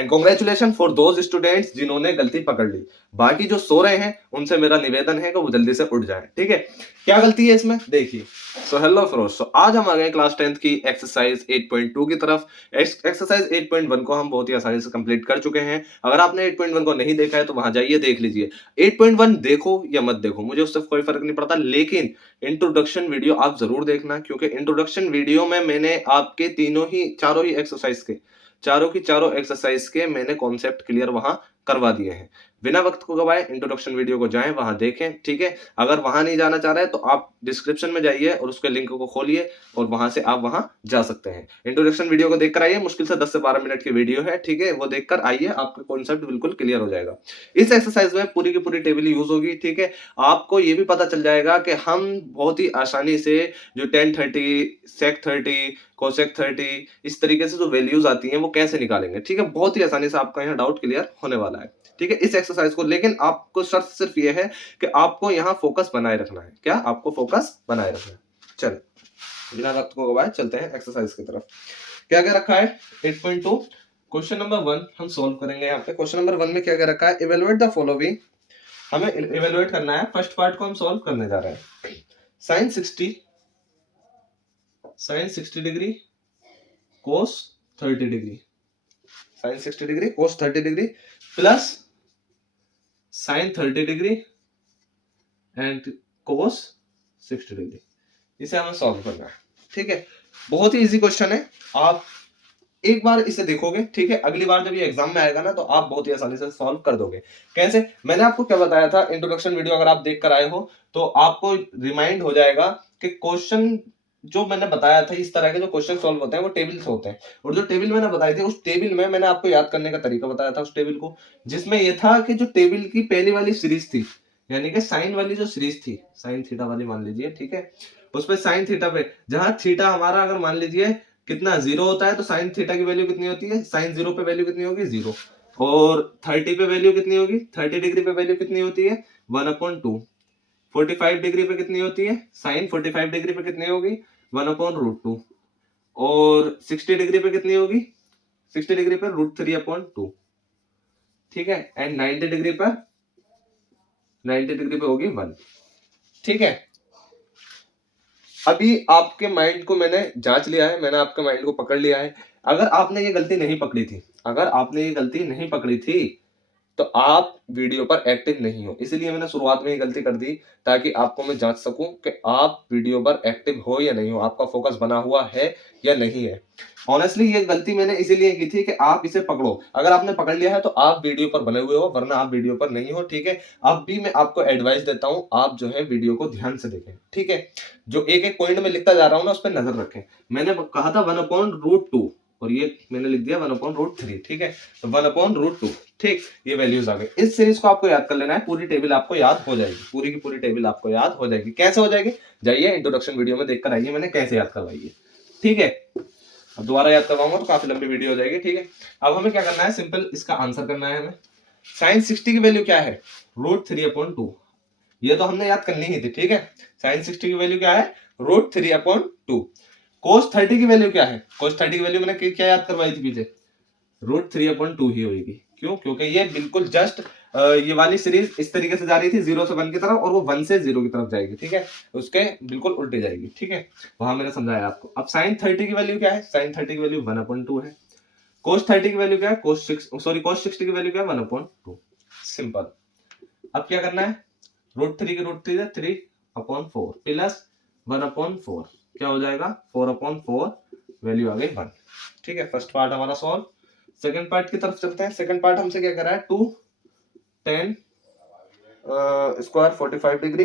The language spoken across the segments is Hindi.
And congratulation for those students जिन्होंने गलती पकड़ ली। बाकी जो सो रहे हैं उनसे मेरा निवेदन है कि वो जल्दी से उठ जाएं। ठीक है, क्या गलती है इसमें देखिए। सो हेलो फ्रेंड्स, सो आज हम आ गए क्लास 10th की एक्सरसाइज 8.2 की तरफ। एक्सरसाइज 8.1 को हम बहुत ही आसानी से कंप्लीट कर चुके हैं। अगर आपने 8.1 को नहीं देखा है तो वहां जाइए देख लीजिए। 8.1 देखो या मत देखो मुझे उससे कोई फर्क नहीं पड़ता, लेकिन इंट्रोडक्शन वीडियो आप जरूर देखना, क्योंकि इंट्रोडक्शन वीडियो में मैंने आपके चारों ही एक्सरसाइज के चारों एक्सरसाइज के मैंने कॉन्सेप्ट क्लियर वहां करवा दिए हैं। बिना वक्त को गवाए इंट्रोडक्शन वीडियो को जाएं, वहां देखें। ठीक है, अगर वहां नहीं जाना चाह रहे हैं तो आप डिस्क्रिप्शन में जाइए और उसके लिंक को खोलिए और वहां से आप वहां जा सकते हैं। इंट्रोडक्शन वीडियो को देखकर आइए, मुश्किल से 10 से 12 मिनट की वीडियो है। ठीक है, वो देखकर आइए, आपका कॉन्सेप्ट बिल्कुल क्लियर हो जाएगा। इस एक्सरसाइज में पूरी की पूरी टेबल यूज होगी। ठीक है, आपको ये भी पता चल जाएगा कि हम बहुत ही आसानी से जो tan 30, sec 30, cosec 30 इस तरीके से जो वैल्यूज आती हैं वो कैसे निकालेंगे। ठीक है, बहुत ही आसानी से आपका यहाँ डाउट क्लियर होने वाला है। ठीक है, इस एक्सरसाइज को, लेकिन आपको शर्त सिर्फ ये है कि आपको यहाँ फोकस बनाए रखना है। क्या आपको फोकस बनाए रखना है। चलो बिना वक्त को गवाए चलते हैं एक्सरसाइज की तरफ। क्या क्या रखा है 8.2 क्वेश्चन नंबर 1 हम सॉल्व करेंगे। यहाँ पे क्वेश्चन नंबर 1 में क्या क्या रखा है, इवेलुएट द फॉलोइंग। हमें इवेलुएट करना है, फर्स्ट पार्ट को हम सॉल्व करने जा रहे हैं। sin 60 degree cos 30 degree, sin 60 degree cos 30 degree plus sin 30 degree and cos 60 degree, इसे हमें सॉल्व करना है। ठीक है, बहुत ही इजी क्वेश्चन है। आप एक बार इसे देखोगे, ठीक है, अगली बार जब ये एग्जाम में आएगा ना तो आप बहुत ही आसानी से सॉल्व कर दोगे। कैसे, मैंने आपको क्या बताया था, इंट्रोडक्शन वीडियो अगर आप देख कर आए हो तो आपको रिमाइंड हो जाएगा कि क्वेश्चन जो मैंने बताया था, इस तरह के जो क्वेश्चन सॉल्व होते हैं वो टेबल से होते हैं। और जो टेबल मैंने बताई थी उस टेबल में मैंने आपको याद करने का तरीका बताया था उस टेबल को, जिसमें यह था कि जो टेबल की पहली वाली सीरीज थी, यानी कि साइन वाली जो सीरीज थी, साइन थीटा वाली मान लीजिए। ठीक है, उस पे साइन थीटा पे जहां थीटा हमारा अगर मान लीजिए कितना 0 होता है तो साइन थीटा की वैल्यू कितनी होती है, साइन 0 पे वैल्यू कितनी होगी 0। और 30 पे वैल्यू कितनी होगी, 30 डिग्री पे वैल्यू कितनी होती है 1/2। 45 डिग्री पे कितनी होती है, साइन 45 डिग्री पे कितनी होगी 1/√2। और 60 डिग्री पे कितनी होगी, 60 डिग्री पे √3/2। ठीक है, एंड 90 डिग्री पे होगी 1। ठीक है, अभी आपके माइंड को मैंने जांच लिया है, मैंने आपके माइंड को पकड़ लिया है। अगर आपने ये गलती नहीं पकड़ी थी तो आप वीडियो पर एक्टिव नहीं हो। इसलिए मैंने शुरुआत में ही गलती कर दी ताकि आपको मैं जांच सकूं कि आप वीडियो पर एक्टिव हो या नहीं हो, आपका फोकस बना हुआ है या नहीं है। ऑनेस्टली ये गलती मैंने इसीलिए की थी कि आप इसे पकड़ो। अगर आपने पकड़ लिया है तो आप वीडियो पर बने हुए हो, वरना आप वीडियो पर नहीं हो। ठीक है, अब भी मैं आपको एडवाइस देता हूं, आप जो है वीडियो को ध्यान से देखें। ठीक है, जो एक एक पॉइंट में लिखता जा रहा हूं ना उस पर नजर रखें। मैंने कहा था 1/√2 और ये मैंने लिख दिया 1/√3। ठीक है, तो 1/√2। ठीक, ये वैल्यूज आ गए। इस सीरीज को आपको याद कर लेना है, पूरी टेबल आपको याद हो जाएगी, पूरी की पूरी टेबल आपको याद हो जाएगी। कैसे हो जाएगी, जाइए इंट्रोडक्शन वीडियो में देखकर आइए मैंने कैसे याद करवाई है। ठीक है, अब दोबारा याद करवाऊंगा तो काफी लंबी वीडियो हो जाएगी। ठीक है, अब हमें क्या करना है, सिंपल इसका आंसर करना है हमें। sin 60 की वैल्यू क्या है, √3/2। ये तो हमने याद करनी ही थी। ठीक है, sin 60 की वैल्यू क्या है, √3/2। cos 30 की वैल्यू क्या है, cos 30 की वैल्यू मैंने क्या याद करवाई थी पीछे, √3/2 ही होगी। क्यों, क्योंकि ये बिल्कुल जस्ट ये वाली सीरीज इस तरीके से जा रही थी 0 से 1 की तरफ और वो 1 से 0 की तरफ जाएगी। ठीक है, उसके बिल्कुल उल्टे जाएगी। ठीक है, वहां मैंने समझाया आपको। अब sin 30 की वैल्यू क्या है, sin 30 की वैल्यू 1/2 है। cos 30 की वैल्यू क्या है, cos 60 की वैल्यू क्या है 1/2। सिंपल। अब क्या करना है, √3 की √3 है 3/4 प्लस 1/4 क्या हो जाएगा 4/4, वैल्यू आ गई 1। ठीक है, फर्स्ट पार्ट हमारा सॉल्व। सेकंड पार्ट की तरफ चलते हैं। सेकंड पार्ट हमसे क्या कर रहा है, 2 tan square 45 degree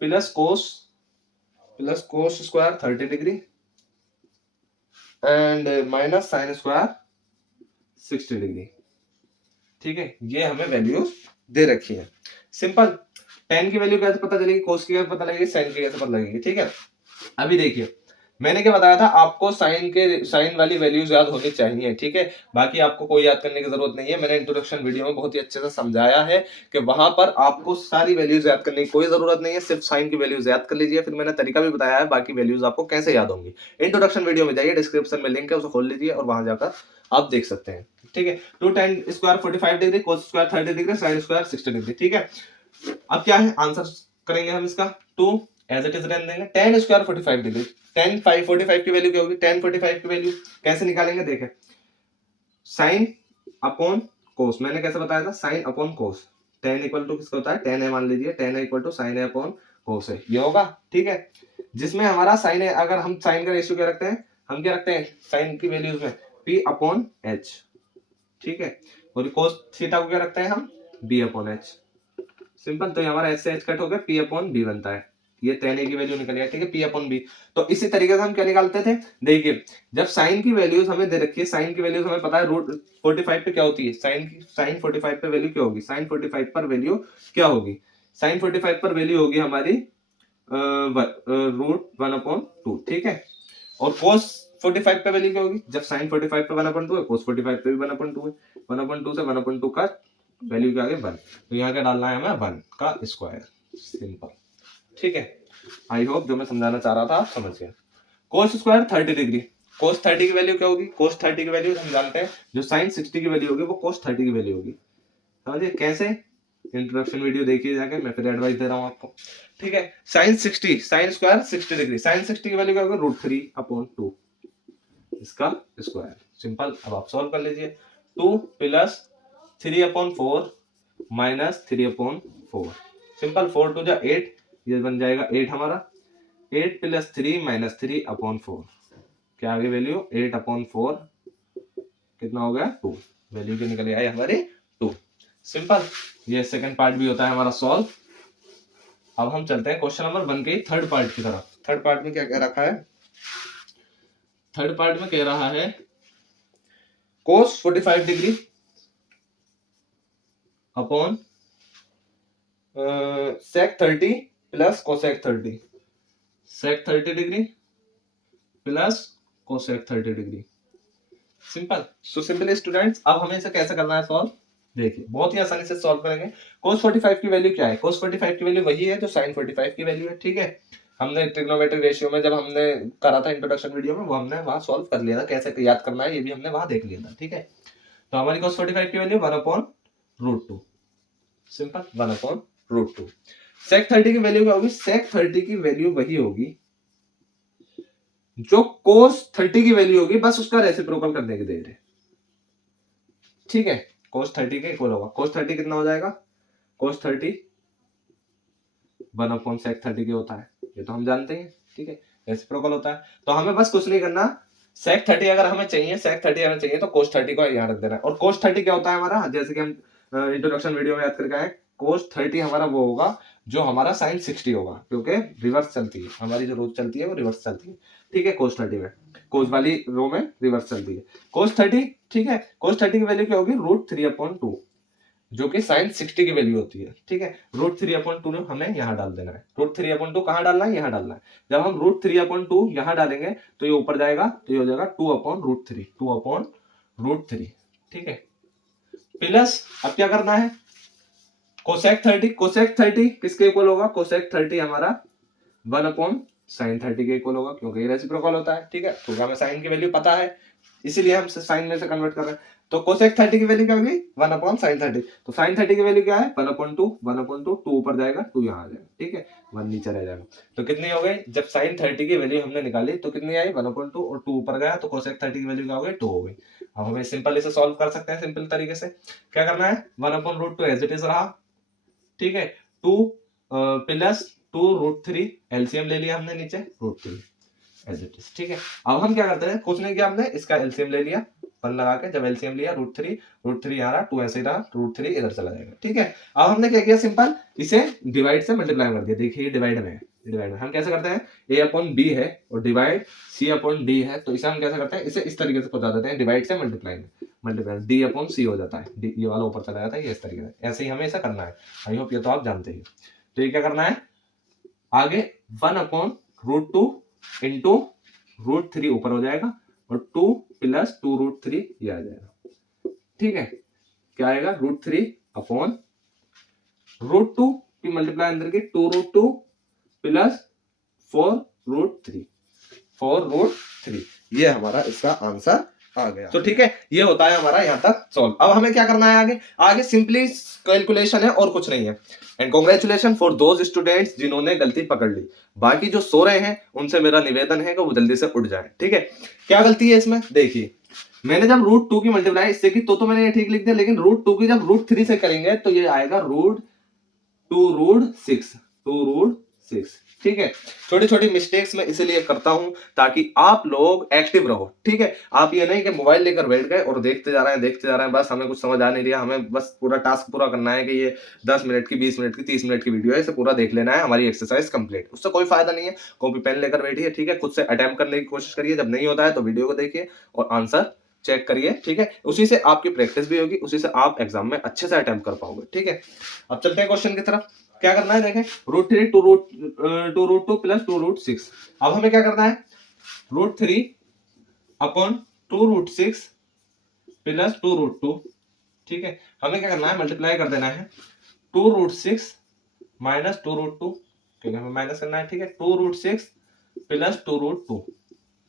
plus cos square 30 degree and minus sin square 60 degree. ठीक है, ये हमें वैल्यू दे रखी है। सिंपल, tan की वैल्यू कैसे पता चलेगी, cos की कैसे पता लगेगी, sin की कैसे पता लगेगी। ठीक है, अभी देखिए मैंने क्या बताया था आपको, साइन वाली वैल्यूज याद होनी चाहिए। ठीक है, बाकी आपको कोई याद करने की जरूरत नहीं है। मैंने इंट्रोडक्शन वीडियो में बहुत ही अच्छे से समझाया है कि वहां पर आपको सारी वैल्यूज याद करने की कोई जरूरत नहीं है, सिर्फ साइन की वैल्यूज याद कर लीजिए। फिर मैंने तरीका भी बताया है बाकी वैल्यूज आपको कैसे याद होंगी। इंट्रोडक्शन वीडियो में जाइए, डिस्क्रिप्शन में लिंक है, उसे खोल लीजिए और वहां जाकर आप देख सकते हैं। ठीक है। 2 tan square 45 degree, cos square 30 degree, sin square 60 degree, ठीक है। अब क्या है आंसर करेंगे हम इसका, 2 एज इट इज रहने देंगे। tan स्क्वायर 45 डिग्री, tan 45 की वैल्यू क्या होगी, tan 45 की वैल्यू कैसे निकालेंगे, देखें sin अपॉन cos, मैंने कैसे बताया था, sin upon cos, tan equal to किसका होता है, tan है, मान लीजिए tan है इक्वल टू sin है अपॉन cos है, ये होगा, ठीक है। जिसमें हमारा sin है, अगर हम sin का रेशियो क्या रखते हैं, हम क्या रखते हैं sin की वैल्यूज में p अपॉन h, ठीक है, और cos थीटा को क्या रखते हैं हम b अपॉन h, सिंपल। तो ये हमारा h से h कट हो गया, p अपॉन b बनता है, ये tan a की वैल्यू निकल गया, ठीक है, p अपॉन b। तो इसी तरीके से हम क्या निकालते थे, देखिए जब sin की वैल्यूज हमें दे रखी है, sin की वैल्यूज हमें पता है रूट 45 पे क्या होती है, sin 45 पे वैल्यू क्या होगी, sin 45 पर वैल्यू क्या होगी, sin 45 पर वैल्यू होगी हमारी रूट 1/2, ठीक है। और cos 45 पे वैल्यू क्या होगी, जब sin 45 पे 1/2 है, cos 45 पे भी 1/2 है, 1/2 से 1/2 का वैल्यू क्या आ गया 1, तो यहाँ क्या डालना है हमें 1 का स्क्वायर, सिंपल, ठीक है। आई होप जो मैं समझाना चाह रहा था आप समझ गए। cos स्क्वायर 30 डिग्री, cos 30 की वैल्यू क्या होगी, cos 30 की वैल्यू हम जानते हैं, जो sin 60 की वैल्यू होगी वो cos 30 की वैल्यू होगी, समझिए कैसे, इंट्रोडक्शन वीडियो देखिए जाके, मैं फिर एडवाइस दे रहा हूँ आपको, ठीक है। sin 60, sin square 60 degree, sin 60 की वैल्यू क्या होगी, √3/2 इसका स्क्वायर, सिंपल। अब आप सॉल्व कर लीजिए, 2 + 3/4 - 3/4, सिंपल, 4 2 जा 8, ये बन जाएगा 8 हमारा, 8 + 3 - 3/4, क्या आ गई वैल्यू 8/4, कितना हो गया 2, वैल्यू क्या निकल आई हमारी 2, सिंपल। ये सेकंड पार्ट भी होता है हमारा सॉल्व। अब हम चलते हैं क्वेश्चन नंबर 1 के थर्ड पार्ट की तरफ। थर्ड पार्ट में क्या कह रखा है, थर्ड पार्ट में कह रहा है cos 45 degree upon sec 30 plus cosec 30, sec 30 degree plus cosec 30 degree, simple. So simply students, अब हमें इसे कैसे करना है सॉल्व, देखिए बहुत ही आसानी से सॉल्व करेंगे। cos 45 की वैल्यू क्या है, cos 45 की वैल्यू वही है जो sin 45 की वैल्यू है, ठीक है। हमने ट्रिग्नोमेट्रिक रेशियो में जब हमने करा था इंट्रोडक्शन वीडियो में, वो हमने वहां सॉल्व कर लिया था, कैसे याद करना है ये भी हमने वहां देख लिया था, ठीक है। तो हमारी cos 45 की वैल्यू 1/√2, सिंपल, 1/√2। sec 30 की वैल्यू क्या होगी, sec 30 की वैल्यू वही होगी जो cos 30 की वैल्यू होगी, बस उसका रेसिप्रोकल करने की देर है, ठीक है। cos 30 के इक्वल होगा, cos 30 कितना हो जाएगा, cos 30 1/sec 30 के होता है, ये तो हम जानते हैं, ठीक है, रेसिप्रोकल होता है। तो हमें बस कुछ नहीं करना, sec 30 अगर हमें चाहिए, sec 30 हमें चाहिए तो cos 30 को यहाँ रख देना है। और cos 30 क्या होता है हमारा, जैसे कि हम इंट्रोडक्शन वीडियो में याद करके आए, cos 30 हमारा वो होगा जो हमारा sin 60 होगा, क्योंकि रिवर्स चलती है हमारी, जो रोज चलती है वो रिवर्स चलती है, ठीक है। cos 30 में, cos वाली रो में रिवर्स चलती है cos 30, ठीक है। cos 30 की वैल्यू क्या होगी, √3/2, जो कि sin 60 की वैल्यू होती है, ठीक है। √3/2 हमें यहाँ डाल देना है, √3/2 कहाँ डालना है, यहाँ डालना है। जब हम √3/2 यहाँ डालेंगे तो ये ऊपर जाएगा, तो ये हो जाएगा 2/√3, 2/√3, ठीक है। प्लस अब क्या करना है, cosec 30, cosec 30 किसके इक्वल होगा, cosec 30 हमारा 1/sin 30 के इक्वल होगा, क्योंकि ये रेसिप्रोकल होता है, ठीक है। क्योंकि हमें sin की वैल्यू पता है, इसीलिए हम sin में से कन्वर्ट कर रहे हैं। तो cosec 30 की वैल्यू क्या होगी, 1/sin 30, तो sin 30 की वैल्यू क्या है 1/2, 2 ऊपर जाएगा, 2 यहाँ आ जाएगा, ठीक है, 1 नीचे रह जाएगा। तो कितनी हो गई, जब sin 30 की वैल्यू हमने निकाली तो कितनी आई 1/2, और 2 ऊपर गया तो cosec 30 की वैल्यू क्या हो गई 2 हो गई। अब हमें सिंपल इसे सॉल्व कर सकते हैं, सिंपल तरीके से क्या करना है, 1/√2 एज इट इज रहा, ठीक है, 2 + 2√3, एलसीएम ले लिया हमने नीचे √3 एज इट इज, ठीक है। अब हम क्या करते हैं, कुछ नहीं किया हमने, इसका एलसीएम ले लिया 1 लगा के, जब एलसीएम लिया √3 यहाँ रहा, 2 ऐसे ही रहा, √3 इधर चला जाएगा, ठीक है। अब हमने क्या किया, सिंपल इसे डिवाइड से मल्टीप्लाई कर दिया, देखिए ये डिवाइड में है, डिवाइड में हम कैसे करते हैं, a/b है और डिवाइड c/d है, तो इसे हम कैसे करते हैं, इसे इस तरीके से पहुंचा देते हैं, डिवाइड से मल्टीप्लाई में, मल्टीप्लाई d/c हो जाता है, ये वाला ऊपर चला जाता है, ये इस तरीके से, ऐसे ही हमें ऐसा करना है। आई होप ये तो आप जानते हैं। तो ये क्या करना है, आगे 1/√2 इंटू √3 ऊपर हो जाएगा, और 2 + 2√3 ये आ जाएगा, ठीक है। क्या आएगा, √3/√2 की मल्टीप्लाई अंदर की 2√2 + 4√3, 4√3, ये हमारा इसका आंसर आ गया। तो ठीक है, ये होता है हमारा यहाँ तक सॉल्व। अब हमें क्या करना है आगे? आगे सिंपली कैलकुलेशन है और कुछ नहीं है। And congratulation for those students जिन्होंने गलती पकड़ ली। बाकी जो सो रहे हैं उनसे मेरा निवेदन है कि वो जल्दी से उठ जाए। ठीक है, क्या गलती है इसमें? देखिए, मैंने जब √2 की मल्टीप्लाई इससे की तो मैंने ये ठीक लिख दिया, लेकिन √2 की जब √3 से करेंगे तो ये आएगा √2√6। ठीक है, छोटी छोटी मिस्टेक्स मैं इसलिए करता हूं ताकि आप लोग एक्टिव रहो। ठीक है, आप ये नहीं कि मोबाइल लेकर बैठ गए और देखते जा रहे हैं, बस हमें कुछ समझ आ नहीं रहा, हमें बस पूरा टास्क पूरा करना है कि ये 10 मिनट की, 20 मिनट की, 30 मिनट की वीडियो है, इसे पूरा देख लेना है, हमारी एक्सरसाइज कंप्लीट। उससे कोई फायदा नहीं है। कॉपी पेन लेकर बैठिए, ठीक है, खुद से अटेम्प्ट करने की कोशिश करिए, जब नहीं होता है तो वीडियो को देखिए और आंसर चेक करिए। ठीक है, उसी से आपकी प्रैक्टिस भी होगी, उसी से आप एग्जाम में अच्छे से अटेम्प्ट कर पाओगे। ठीक है, अब चलते हैं क्वेश्चन की तरफ। क्या करना है देखें, √3 2√2 प्लस 2√6। अब हमें क्या करना है? √3 अपॉन 2√6 प्लस 2√2। ठीक है, हमें क्या करना है? मल्टीप्लाई कर देना है 2√6 माइनस 2√2, क्योंकि हमें माइनस करना है। ठीक है, 2√6 प्लस 2√2।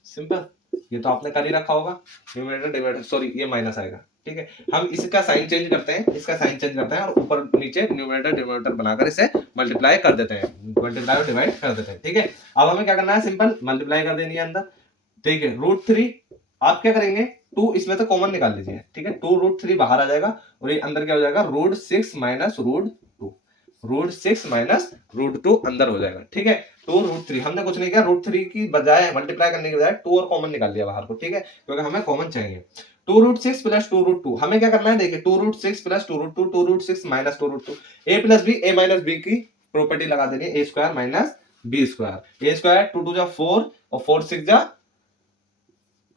सिंपल, ये तो आपने कर ही रखा होगा, न्यूमरेटर डिनोमिनेटर, सॉरी ये माइनस आएगा। ठीक है, हम इसका साइन चेंज करते हैं, इसका साइन चेंज करते हैं और ऊपर नीचे न्यूमरेटर डिनोमिनेटर बनाकर इसे मल्टीप्लाई कर देते हैं, मल्टीप्लाई और डिवाइड कर देते हैं। ठीक है, अब हमें क्या करना है? सिंपल मल्टीप्लाई कर देनी है अंदर। ठीक है, √3 आप क्या करेंगे? 2 इसमें से कॉमन निकाल लीजिए। ठीक है, 2√3 बाहर आ जाएगा और ये अंदर क्या हो जाएगा? √6 माइनस √2, √6 माइनस √2 अंदर हो जाएगा। ठीक है, 2√3 हमने कुछ नहीं किया, √3 की बजाय मल्टीप्लाई करने के बजाय 2 और कॉमन निकाल लिया बाहर को। ठीक है, क्योंकि हमें कॉमन चाहिए। 2√6 प्लस 2√2, हमें क्या करना है? देखिए, 2√6 plus 2√2, 2√6 minus 2√2, a plus B, a minus B की प्रॉपर्टी लगा देनी है, a square minus B square. a square 2 2 जा 4 और 4 6 जा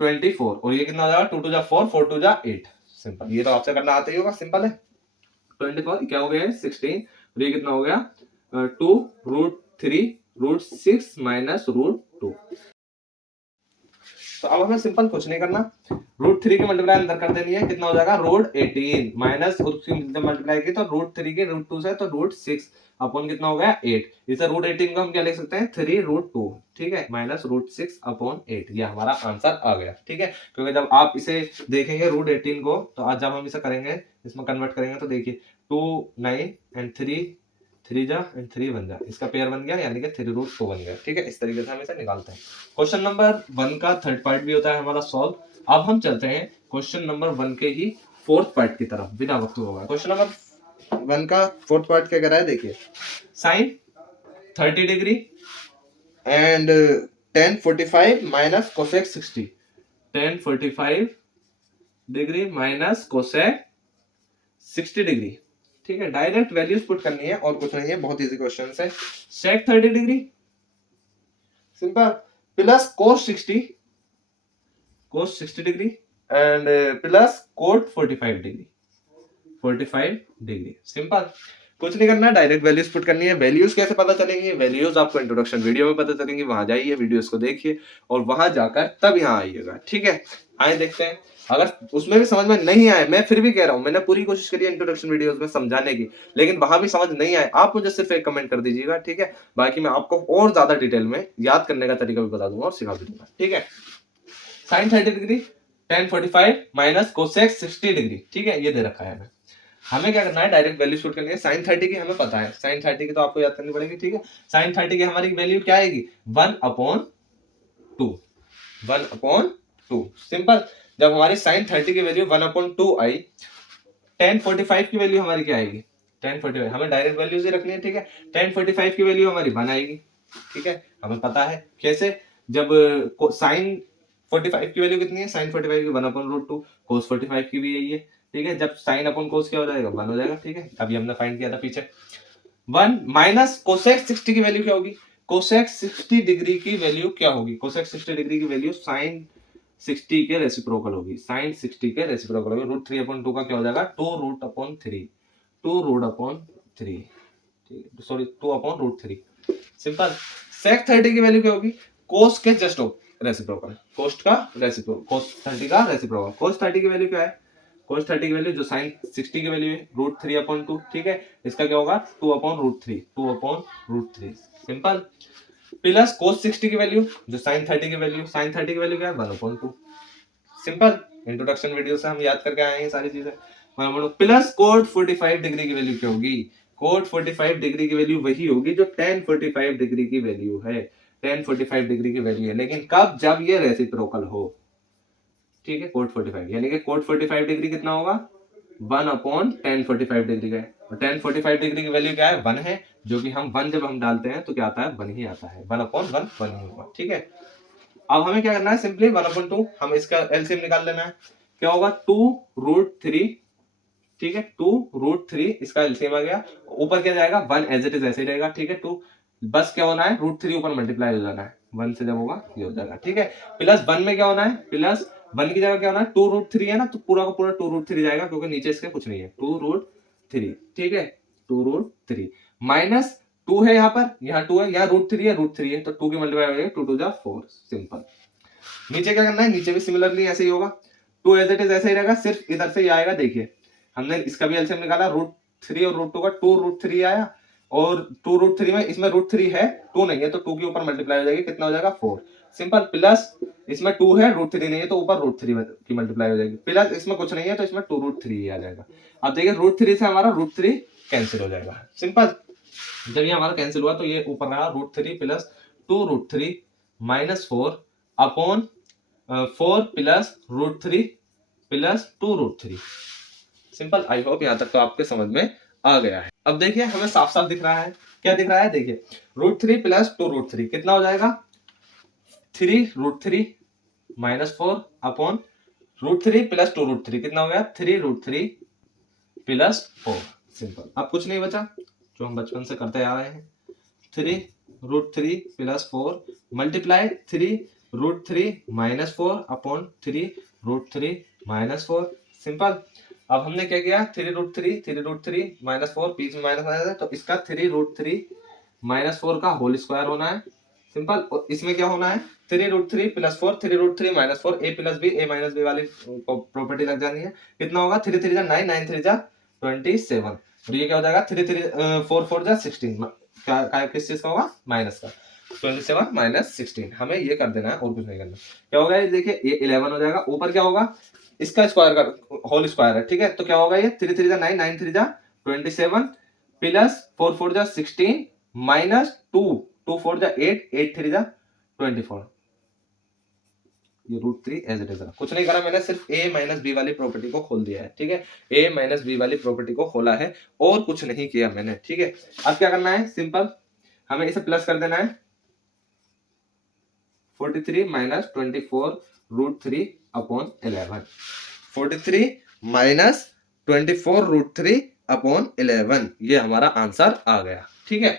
24 और ये कितना हो जाएगा? 2 2 जा 4, 4 2 जा 8। सिंपल, ये तो आपसे करना आता ही होगा, सिंपल है। 24 क्या हो गया? 16 और ये कितना हो गया? 2√3 √6 माइनस √2। तो अब हमें सिंपल कुछ नहीं करना, √3 की मल्टीप्लाई अंदर कर देनी है, कितना हो जाएगा? √18 माइनस उसकी मल्टीप्लाई की तो √3 के √2 से तो √6 अपॉन कितना हो गया? 8। इसे √18 को हम क्या लिख सकते हैं? 3√2। ठीक है, माइनस √6 अपॉन 8, ये हमारा आंसर आ गया। ठीक है, क्योंकि जब आप इसे देखेंगे √18 को, तो आज जब हम इसे करेंगे, इसमें कन्वर्ट करेंगे तो देखिए 2 9 एंड 3 3 जा एंड 3 बन जा, इसका पेयर बन गया, यानी कि 3√2 बन गया। ठीक है, इस तरीके से हम इसे निकालते हैं। क्वेश्चन नंबर 1 का थर्ड पार्ट भी होता है हमारा सॉल्व। अब हम चलते हैं क्वेश्चन नंबर 1 के ही फोर्थ पार्ट की तरफ, बिना वक्त होगा। क्वेश्चन नंबर 1 का फोर्थ पार्ट क्या कह रहा है? देखिए, sine 30 degree and tan 45 minus cosec 60, tan 45 degree minus cosec 60 degree. ठीक है, डायरेक्ट वैल्यूज पुट करनी है और कुछ नहीं है, बहुत इजी क्वेश्चन है। सेक 30 degree simple plus cos 60 degree and plus coat 45 degree. Simple, कुछ नहीं करना, डायरेक्ट वैल्यूज पुट करनी है। वैल्यूज कैसे पता चलेंगी? वैल्यूज आपको इंट्रोडक्शन वीडियो में पता चलेंगी, वहां जाइए, वीडियोस को देखिए और वहां जाकर तब यहाँ आइएगा। ठीक है, आए देखते हैं। अगर उसमें भी समझ में नहीं आए, मैं फिर भी कह रहा हूं, मैंने पूरी कोशिश करी है इंट्रोडक्शन वीडियोस में समझाने की, लेकिन वहां भी समझ नहीं आए, आप मुझे सिर्फ एक कमेंट कर दीजिएगा। ठीक है, बाकी मैं आपको और ज्यादा डिटेल में याद करने का तरीका भी बता दूंगा और सिखा भी दूंगा। ठीक है, sine 30 degree tan 45 minus cosec 60 degree. ठीक है, ये दे रखा है हमें क्या करना है? डायरेक्ट वैल्यू शूट करनी है। साइन 30 की हमें पता है, साइन 30 की तो आपको याद करनी पड़ेगी। ठीक है, साइन 30 की हमारी वैल्यू क्या आएगी? 1/2, 1/2। सिंपल, जब हमारी साइन 30 की वैल्यू 1/2 आई, tan 45 की वैल्यू हमारी क्या आएगी? tan 45 हमें डायरेक्ट वैल्यूज ही रखनी है। ठीक है, tan 45 की वैल्यू हमारी 1 आएगी। ठीक है, हमें पता है कैसे, जब साइन 45 की वैल्यू कितनी है? साइन 45 की 1/2, कोस 45 की भी यही है। ठीक है, जब साइन अपॉन कोस क्या हो जाएगा? 1 हो जाएगा। ठीक है, अभी हमने फाइंड किया था पीछे। 1 माइनस कोसेक 60 की वैल्यू क्या होगी? कोसेक 60 डिग्री की वैल्यू क्या होगी? कोसेक 60 डिग्री की वैल्यू साइन 60 के रेसिप्रोकल होगी, साइन 60 के रेसिप्रोकल होगी। √3/2 का क्या हो जाएगा? 2√3, 2√3, सॉरी 2/√3। सिंपल, सेक 30 की वैल्यू क्या होगी? कोस के जस्ट रेसिप्रोकल, कोस का रेसिप्रोकल, कोस 30 का रेसिप्रोकल। कोस 30 की वैल्यू क्या है? कोस 30 की वैल्यू जो साइन 60 की वैल्यू है √3/2। ठीक है, इसका क्या होगा? 2/√3, 2/√3। सिंपल, प्लस कोस 60 की वैल्यू जो साइन 30 की वैल्यू, साइन 30 की वैल्यू क्या है? 1/2। सिंपल, इंट्रोडक्शन वीडियो से हम याद करके आए हैं सारी चीजें। प्लस कोट 45 डिग्री की वैल्यू क्या होगी? कोट 45 डिग्री की वैल्यू वही होगी जो tan 45 डिग्री की वैल्यू है। tan 45 डिग्री की वैल्यू है, लेकिन कब? जब ये रेसिप्रोकल हो। ठीक है, कोट 45 यानी कि कोट 45 डिग्री कितना होगा? 1 अपॉन tan 45 डिग्री का। और tan 45 डिग्री की वैल्यू क्या है? 1 है, जो कि हम 1 जब हम डालते हैं तो क्या आता है? 1 ही आता है। 1 अपॉन 1 1 ही होगा। ठीक है, अब हमें क्या करना है? सिंपली 1 अपॉन 2 हम इसका एलसीएम निकाल लेना है। क्या होगा? 2√3। ठीक है, 2√3 इसका एलसीएम आ गया। ऊपर क्या जाएगा? 1 एज इट इज ऐसे ही रहेगा। ठीक है, 2 बस क्या होना है? √3 ऊपर मल्टीप्लाई हो जाना है। 1 से जब होगा ये हो जाएगा। ठीक है, प्लस 1 में क्या होना है? प्लस 1 की जगह क्या होना है? 2√3 है ना, तो पूरा का पूरा 2√3 जाएगा, क्योंकि नीचे इसके कुछ नहीं है। 2√3। ठीक है, 2√3 माइनस 2 है, यहाँ 2 है, यहाँ √3 है, √3 है, तो 2 की मल्टीप्लाई हो जाएगी, 2 2 जा 4। सिंपल। नीचे क्या करना है? नीचे भी सिमिलरली ऐसे ही होगा। 2 एज इट इज ऐसे ही रहेगा, सिर्फ इधर से ये आएगा। देखिए, हमने इसका भी एलसीएम निकाला, √3 और √2 का। 2√3 आया, और 2√3 में इसमें √3 है, 2 नहीं है, तो 2 के ऊपर मल्टीप्लाई हो जाएगी। कितना हो जाएगा? 4। सिंपल। प्लस इसमें 2 है, √3 नहीं है, तो ऊपर √3 की मल्टीप्लाई हो जाएगी। प्लस इसमें कुछ नहीं है, तो इसमें 2√3 आ जाएगा। अब देखिए, √3 से हमारा √3 कैंसिल हो जाएगा। सिंपल। जब ये हमारा कैंसिल हुआ तो ये ऊपर रहा √3 plus 2√3 minus 4 upon 4 plus √3 plus 2√3। Simple. I hope यहाँ तक तो आपके समझ में आ गया है। अब देखिए, हमें साफ साफ दिख रहा है। क्या दिख रहा है? देखिए, √3 प्लस 2√3 कितना हो जाएगा? 3√3 माइनस 4 अपॉन √3 प्लस 2√3 कितना हो गया? 3√3 प्लस 4। सिंपल। अब कुछ नहीं बचा, जो हम बचपन से करते आ रहे हैं। 3√3 plus 4 multiply 3√3 minus 4 upon 3√3 minus 4। Simple. अब हमने क्या किया? 3√3 माइनस 4, बीच में माइनस आया था, तो इसका 3√3 माइनस 4 का होल स्क्वायर होना है। सिंपल। और इसमें क्या होना है? 3√3 प्लस 4, 3√3 माइनस 4, ए प्लस बी, ए माइनस बी वाली प्रॉपर्टी लग जानी है। कितना होगा? 3 3 जा 9, 9 3 जा 27। और ये क्या हो जाएगा? 3 3 4 4 जा 16। क्या किस चीज का होगा? माइनस का। 27 माइनस 16 हमें ये कर देना है, और कुछ नहीं करना। क्या होगा? ये देखिए, ये 11 हो जाएगा। ऊपर क्या होगा? इसका स्क्वायर का होल स्क्वायर है। ठीक है, तो क्या होगा? ये 3 3 जा 9, 9 3 जा 27 प्लस 4 4 जा 16 माइनस 2 2 4 जा 8, 8 3 जा 24। ये √3 एज इट इज रहा। कुछ नहीं करा मैंने, सिर्फ a माइनस बी वाली प्रॉपर्टी को खोल दिया है। ठीक है, a माइनस बी वाली प्रॉपर्टी को खोला है, और कुछ नहीं किया मैंने। ठीक है, अब क्या करना है? सिंपल, हमें इसे प्लस कर देना है। 43 माइनस 24 √3 अपॉन 11। 43 माइनस 24 √3 अपॉन 11, ये हमारा आंसर आ गया। ठीक है,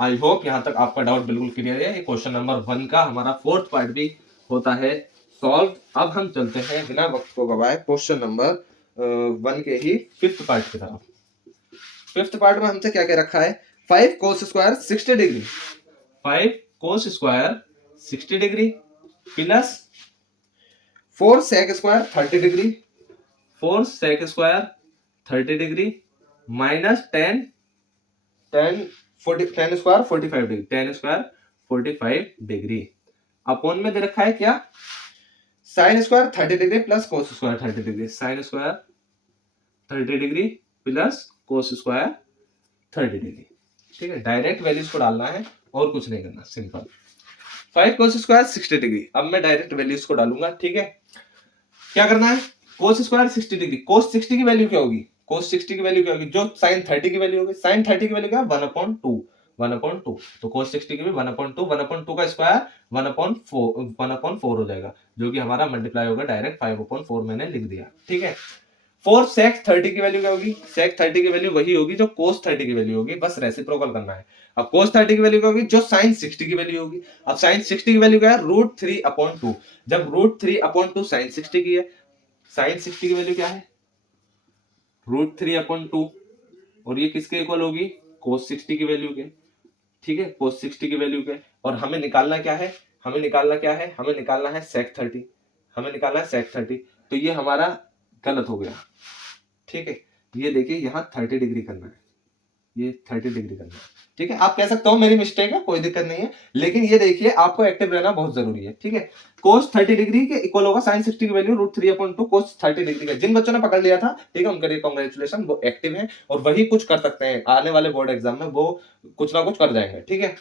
आई होप यहाँ तक आपका डाउट बिल्कुल क्लियर है। ये क्वेश्चन नंबर 1 का हमारा 4th पार्ट भी होता है सॉल्व। अब हम चलते हैं बिना वक्त को गवाए क्वेश्चन नंबर 1 के ही 5th पार्ट की तरफ। 5th पार्ट में हमसे क्या क्या रखा है? 5 cos square 60 degree, 5 cos square 60 degree plus 4 sec square 30 degree, 4 sec square 30 degree minus 10 square 45 degree, 10 square 45 degree upon में दे रखा है क्या? Sine square 30 degree plus cos square 30 degree, sine square 30 degree plus cos square 30 degree. ठीक है, डायरेक्ट वैल्यूज को डालना है, और कुछ नहीं करना। सिंपल। 5 cos स्क्वायर 60 डिग्री, अब मैं डायरेक्ट वैल्यूज को डालूंगा। ठीक है, क्या करना है? cos स्क्वायर 60 डिग्री, cos 60 की वैल्यू क्या होगी? cos 60 की वैल्यू क्या होगी? जो sin 30 की वैल्यू होगी। sin 30 की वैल्यू क्या? 1/2, 1/2। तो cos 60 की भी 1/2, 1/2 का स्क्वायर 1/4 हो जाएगा, जो कि हमारा मल्टीप्लाई होगा डायरेक्ट 5/4 मैंने लिख दिया। ठीक है, 4 sec 30 की वैल्यू क्या होगी? sec 30 की वैल्यू वही होगी जो cos 30 की वैल्यू होगी, बस रेसिप्रोकल करना है। अब cos 30 की वैल्यू क्या होगी? जो sin 60 की वैल्यू होगी। अब sin 60 की वैल्यू क्या है? √3/2। जब √3/2 sin 60 की है, sin 60 की वैल्यू क्या है? √3/2, और ये किसके इक्वल होगी? cos 60 की वैल्यू के। ठीक है, cos 60 की वैल्यू के। और हमें निकालना क्या है? हमें निकालना क्या है? हमें निकालना है sec 30। हमें निकालना है sec 30। तो ये हमारा गलत हो गया। ठीक है, ये देखिए, यहाँ 30 डिग्री करना है, ये 30 डिग्री करना है। ठीक है, आप कह सकते हो मेरी मिस्टेक है, कोई दिक्कत नहीं है, लेकिन ये देखिए आपको एक्टिव रहना बहुत जरूरी है। ठीक है, cos 30 डिग्री के इक्वल होगा sin 60 की वैल्यू √3/2 cos 30 डिग्री का। जिन बच्चों ने पकड़ लिया था, ठीक है, उनके लिए कांग्रेचुलेशन, वो एक्टिव है और वही कुछ कर सकते हैं आने वाले बोर्ड एग्जाम में, वो कुछ ना कुछ कर जाएंगे। ठीक है,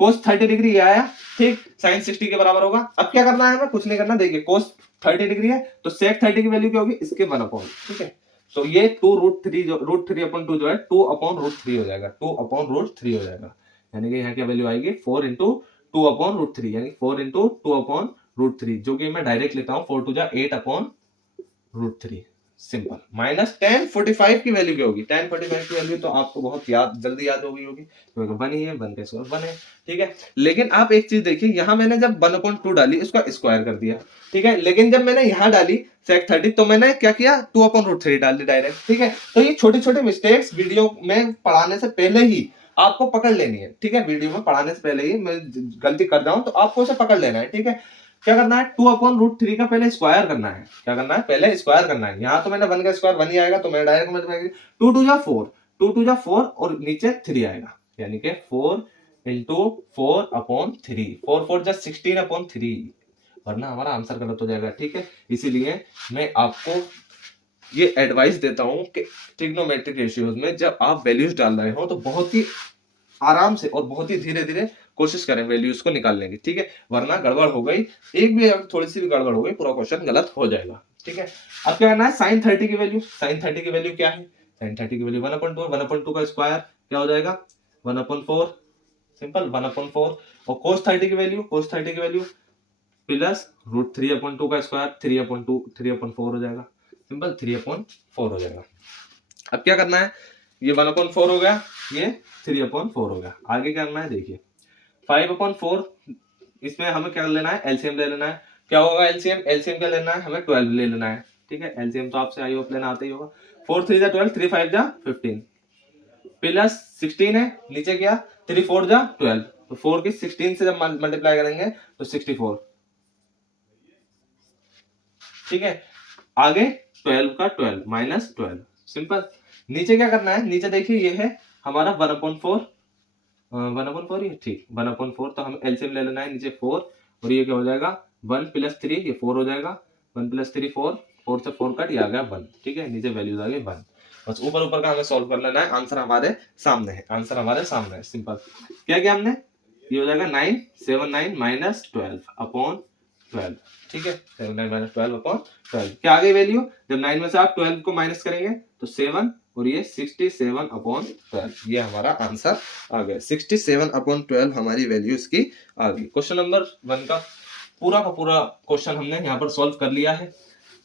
cos 30 डिग्री ये आया, ठीक, sin 60 के बराबर होगा। अब क्या करना है, हमें कुछ नहीं करना, देखिए cos 30 डिग्री है तो sec 30 की वैल्यू क्या होगी, इसके 1/, ठीक है, तो ये 2√3 जो √3/2 जो है 2/√3 हो जाएगा, 2/√3 हो जाएगा, यानी कि यहाँ क्या वैल्यू आएगी 4 × 2/√3, यानी 4 × 2/√3, जो कि मैं डायरेक्ट लेता हूँ 4 × 2 = 8/√3, सिंपल। माइनस tan 45 की वैल्यू क्या होगी, tan 45 की वैल्यू तो आपको बहुत जल्दी याद हो गई होगी, क्योंकि 1 ही है, 1 का स्क्वायर 1 है। ठीक है, लेकिन आप एक चीज देखिए, यहाँ मैंने जब 1/2 डाली इसका स्क्वायर कर दिया, ठीक है, लेकिन जब मैंने यहाँ डाली sec 30 तो मैंने क्या किया 2/√3 डाल दी डायरेक्ट। ठीक है, तो ये छोटी छोटी मिस्टेक्स वीडियो में पढ़ाने से पहले ही आपको पकड़ लेनी है। ठीक है, वीडियो में पढ़ाने से पहले ही मैं गलती कर जाऊं तो आपको उसे पकड़ लेना है। ठीक है, क्या करना है 2/√3 का पहले स्क्वायर करना है, क्या करना है पहले स्क्वायर करना है। यहाँ तो मैंने 1 का स्क्वायर 1 ही आएगा, तो मैं डायरेक्ट मल्टीप्लाई 2 × 2 = 4, 2 × 2 = 4 और नीचे 3 आएगा, यानी कि 4 × 4/3, 4 4 = 16/3, वरना हमारा आंसर गलत हो जाएगा। ठीक है, इसीलिए मैं आपको ये एडवाइस देता हूं कि ट्रिग्नोमेट्रिक रेशियोज में जब आप वैल्यूज डाल रहे हो तो बहुत ही आराम से और बहुत ही धीरे धीरे कोशिश करें वैल्यूज को निकालने की। ठीक है, वरना गड़बड़ हो गई, एक भी अगर थोड़ी सी भी गड़बड़ हो गई पूरा क्वेश्चन गलत हो जाएगा। ठीक है, अब क्या करना है sin 30 की वैल्यू, sin 30 की वैल्यू क्या है, sin 30 की वैल्यू 1/2, 1/2 का स्क्वायर क्या हो जाएगा 1/4, सिंपल 1/4, और cos 30 की वैल्यू, cos 30 की वैल्यू प्लस √3/2 का स्क्वायर 3/2, 3/4 हो जाएगा, सिंपल 3/4 हो जाएगा। अब क्या करना है, ये 1/4 हो गया, ये 3/4 हो गया। आगे क्या करना है, देखिए 5/4, इसमें हमें क्या लेना है, एलसीएम ले लेना है। क्या होगा एलसीएम, एलसीएम क्या लेना है, हमें 12 ले लेना है। ठीक है, एलसीएम तो आपसे आई होप लेना आता ही होगा। 4 3 = 12, 3 5 = 15 प्लस 16 है, नीचे क्या 3 4 = 12, तो 4 की 16 से जब मल्टीप्लाई करेंगे तो 64। ठीक है, आगे 12 का 12 माइनस 12, सिंपल। नीचे क्या करना है, नीचे देखिए ये है हमारा 1/4, 1/4 ये, ठीक 1/4, तो हम एलसीएम ले लेना है, नीचे 4 और ये क्या हो जाएगा 1 + 3, ये 4 हो जाएगा, 1 + 3 4, 4 से 4 कट, ये आ गया 1। ठीक है, नीचे वैल्यूज आ गई 1, बस ऊपर ऊपर का हमें सॉल्व कर लेना है, आंसर हमारे सामने है, आंसर हमारे सामने है, सिंपल। क्या किया हमने, ये हो जाएगा 9 7 9 - 12/12, ठीक है, 7 9 - 12/12। क्या आ गई वैल्यू, जब 9 में से आप 12 को माइनस करेंगे तो 7 और ये 67/12, ये हमारा आंसर आ गया, 67/12 हमारी वैल्यू इसकी आ गई। क्वेश्चन नंबर 1 का पूरा क्वेश्चन हमने यहाँ पर सॉल्व कर लिया है।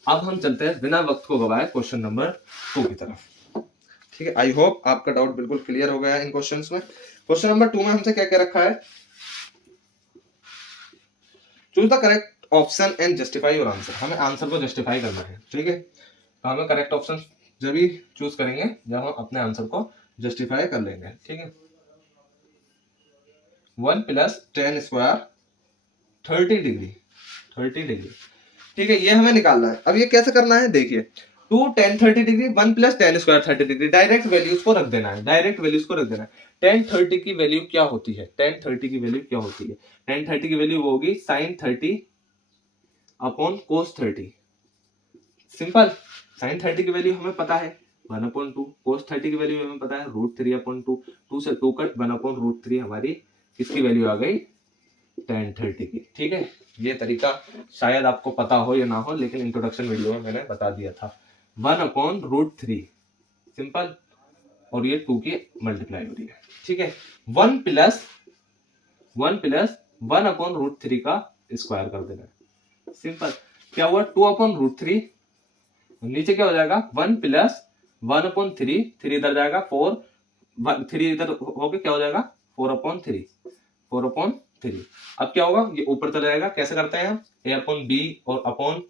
अब हम चलते हैं बिना वक्त को गवाए क्वेश्चन नंबर 2 की तरफ। ठीक है, आई होप आपका डाउट बिल्कुल क्लियर हो गया है इन क्वेश्चंस में। क्वेश्चन नंबर 2 में हमसे क्या क्या रखा है, choose the correct option and justify your answer, हमें आंसर को जस्टिफाई करना है। ठीक है, तो हमें करेक्ट ऑप्शन जब भी चूज करेंगे जब हम अपने आंसर को जस्टिफाई कर लेंगे। ठीक है, 1 + tan स्क्वायर 30 डिग्री, 30 डिग्री, ठीक है, ये हमें निकालना है। अब ये कैसे करना है, देखिए 2 tan 30 degree 1 + tan square 30 degree, direct values को रख देना है, डायरेक्ट वैल्यूज को रख देना है। tan 30 की वैल्यू क्या होती है, tan 30 की वैल्यू क्या होती है, tan 30 की वैल्यू वो होगी sin 30/cos 30, सिंपल। sin 30 की वैल्यू हमें पता है 1/2, cos 30 की वैल्यू हमें पता है √3/2, 2 से 2 कट 1/√3, हमारी किसकी वैल्यू आ गई tan 30 की। ठीक है, ये तरीका शायद आपको पता हो या ना हो, लेकिन इंट्रोडक्शन वीडियो में मैंने बता दिया था, 1/√3, सिंपल, और ये 2 की मल्टीप्लाई हो रही है। ठीक है, 1 + 1/√3 का स्क्वायर कर देना है, सिंपल। क्या हुआ 2/√3, नीचे क्या हो जाएगा 1 + 1/3, 3 इधर जाएगा 4, 3 इधर होके क्या हो जाएगा 4/3, 4/3। अब क्या होगा, ये ऊपर चला जाएगा, कैसे करते हैं हम, a/b और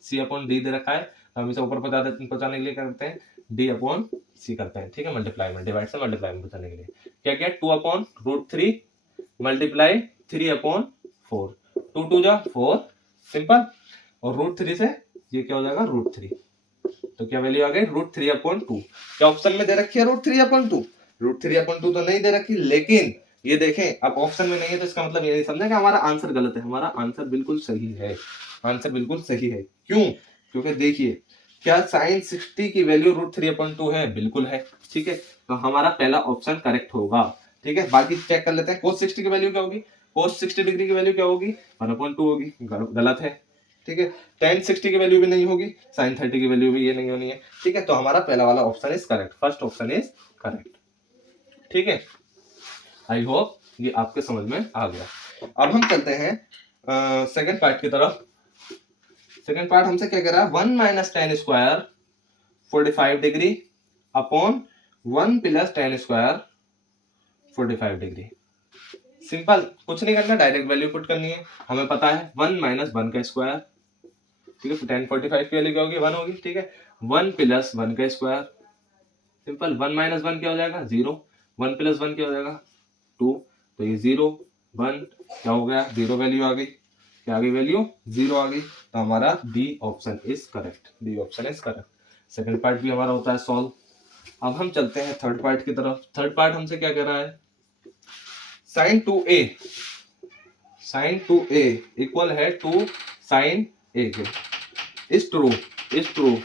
C/d दे रखा है, तो हम इसे ऊपर पहुंचाने के लिए क्या करते हैं d/c करते हैं। ठीक है, मल्टीप्लाई में, डिवाइड से मल्टीप्लाई में पहुंचाने के लिए क्या किया 2/√3 मल्टीप्लाई 3/4, 2 2 = 4, सिंपल, और √3 से ये क्या हो जाएगा √3, तो क्या वैल्यू आ गई √3/2। क्या ऑप्शन में दे रखी है √3/2, √3/2 तो नहीं दे रखी, लेकिन ये देखें, अब ऑप्शन में नहीं है तो इसका मतलब ये नहीं समझा कि हमारा आंसर गलत है, हमारा आंसर बिल्कुल सही है, आंसर बिल्कुल सही है। क्यों? क्योंकि देखिए, क्या साइन 60 की वैल्यू √3/2 है? बिल्कुल है, ठीक है, तो हमारा पहला ऑप्शन करेक्ट होगा, ठीक है। बाकी चेक कर लेते हैं, cos 60 की वैल्यू क्या होगी? cos 60 डिग्री की वैल्यू क्या होगी? 1/2 होगी, गलत है, ठीक है। tan 60 की वैल्यू भी नहीं होगी, sin 30 की वैल्यू भी ये नहीं होनी है, ठीक है। तो हमारा पहला वाला option is correct, first option is correct, ठीक है। आई होप ये आपके समझ में आ गया। अब हम चलते हैं सेकंड पार्ट की तरफ। सेकंड पार्ट हमसे क्या कह रहा है? 1 minus tan square 45 degree upon 1 plus tan square 45 degree. Simple, कुछ नहीं करना, डायरेक्ट वैल्यू पुट करनी है। हमें पता है 1 माइनस 1 का स्क्वायर, ठीक है, tan 45 की वैल्यू क्या होगी? 1 होगी, ठीक है। 1 प्लस 1 का स्क्वायर, सिंपल, 1 माइनस 1 क्या हो जाएगा? 0, 1 प्लस 1 क्या हो जाएगा? 2, तो ये 0 1 क्या हो गया? 0 वैल्यू आ गई, क्या आ गई वैल्यू? 0 आ गई। तो हमारा D option is correct, D option is correct. Second part भी हमारा होता है सॉल्व। अब हम चलते हैं थर्ड पार्ट की तरफ। थर्ड पार्ट हमसे क्या कह रहा है? sin 2a, sin 2a equal है 2 sin a के, इज ट्रू, इज ट्रू।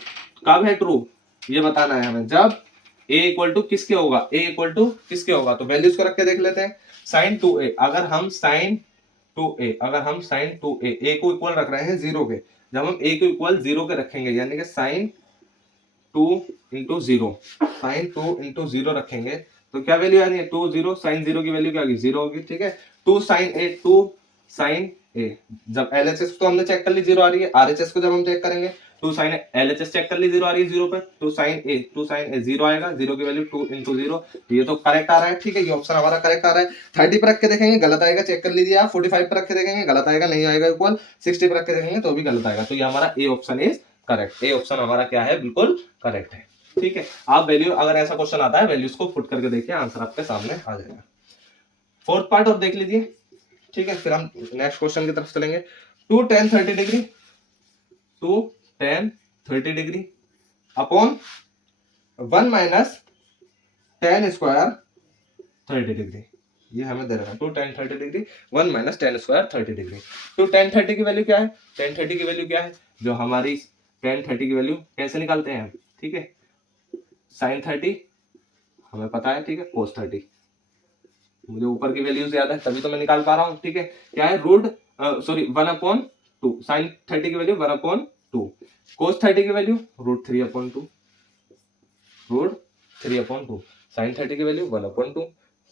कब है ट्रू? ये बताना है हमें, जब a इक्वल टू किसके होगा? a इक्वल टू किसके होगा? तो वैल्यूज को रख के देख लेते हैं। sin 2a, अगर हम sin 2a, अगर हम sin 2a a को इक्वल रख रहे हैं 0 के, जब हम a को इक्वल 0 के रखेंगे, यानी कि sin 2 इंटू 0, sin 2 इंटू 0 रखेंगे, तो क्या वैल्यू आ रही है? 2 0, sin 0 की वैल्यू क्या होगी? 0 होगी, ठीक है। 2 sin a, 2 sin a, जब LHS तो हमने चेक कर ली 0 आ रही है, RHS को जब हम चेक करेंगे 2 sin LHS चेक कर ली 0 आ रही है 0 पे, 2 sin a 0 आएगा, 0 की वैल्यू 2 इंटू 0, ये तो करेक्ट आ रहा है, ठीक है, ये ऑप्शन हमारा करेक्ट आ रहा है। 30 पे रख के देखेंगे गलत आएगा, चेक कर लीजिए आप। 45 पे रख के देखेंगे गलत आएगा, नहीं आएगा इक्वल। 60 पे रख के देखेंगे तो भी गलत आएगा, तो ये हमारा A option is correct, A option हमारा क्या है? बिल्कुल करेक्ट है, ठीक है। आप वैल्यू, अगर ऐसा क्वेश्चन आता है वैल्यूज को पुट करके देखिए, आंसर आपके सामने आ जाएगा। फोर्थ पार्ट और देख लीजिए, ठीक है, फिर हम नेक्स्ट क्वेश्चन की तरफ चलेंगे। 2 tan 30 degree, 2 tan 30 degree upon 1 minus tan square 30 degree, ये हमें दे रखा है। 2 tan 30 degree 1 minus tan square 30 degree. 2 tan 30 की वैल्यू क्या है? tan 30 की वैल्यू क्या है? जो हमारी tan 30 की वैल्यू कैसे निकालते हैं, ठीक है, sin 30 हमें पता है, ठीक है, cos 30, मुझे ऊपर की वैल्यूज याद है तभी तो मैं निकाल पा रहा हूँ, ठीक है। क्या है? सॉरी 1/2, sin 30 की वैल्यू 1/2, cos 30 की वैल्यू √3/2, √3/2, sin 30 की वैल्यू 1/2,